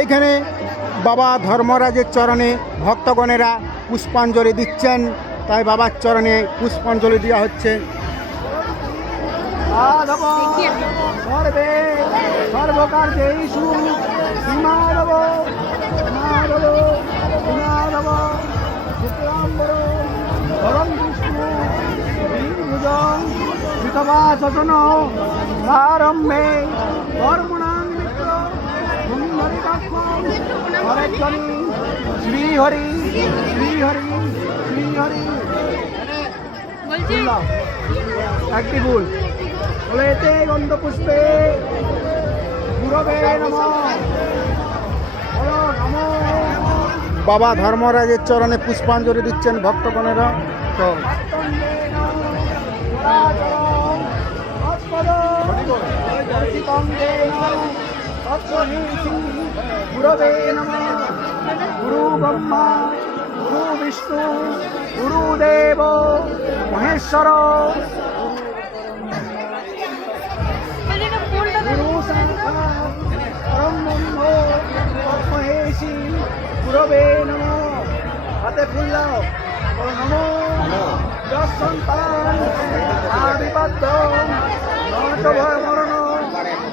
এইখানে বাবা ধর্মরাজের চরণে ভক্তগণেরা পুষ্পাঞ্জলি দিচ্ছেন, তাই বাবার চরণে পুষ্পাঞ্জলি দেওয়া হচ্ছে। শ্রী হরি শ্রী হরি শ্রী হরি একটি ভুল বলে এতে গন্ধ পুষ্পে গুরবে নমঃ। বাবা ধর্মরাজের চরণে পুষ্পাঞ্জলি দিচ্ছেন ভক্তগণেরা। তো গুরবে নমঃ। গুরু ব্রহ্মা গুরু বিষ্ণু গুরুদেব মহেশ্বর গুরু সাক্ষাৎ পরম ব্রহ্ম মহেশী গুরবে নমঃ। হাতে ফুল দাও, নমো যশন্তান আদিপাদ্য নচ ভয় মরণ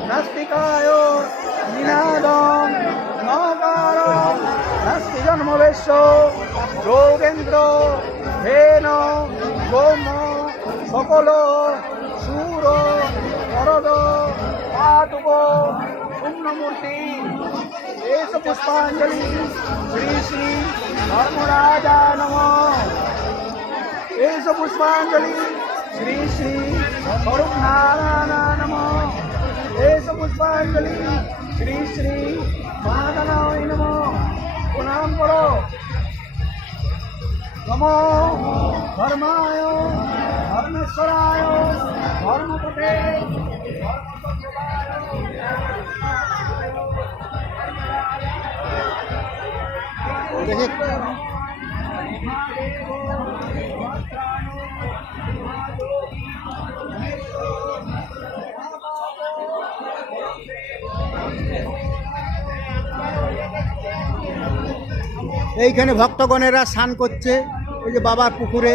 নাস্তিকায় নিনাদম নকার নাস্তি জন্মবেশ যোগেন্দ্র হেন গোম সকল সুর বরদ পাতুক পুণ্যমূর্তি এস পুষ্পাঞ্জলি শ্রী শ্রী ধর্মরাজা নমঃ। এস পুষ্পাঞ্জলি শ্রী শ্রী স্বরূপ নারায়ণ নমঃ। এস পুষ্পাঞ্জলি শ্রী শ্রী মাধনায় নমঃ। প্রণাম করো। নমো ধর্মায় ধর্মেশ্বরায় ধর্মপতে এইখানে ভক্তগণেরা স্নান করছে, এই যে বাবার পুকুরে।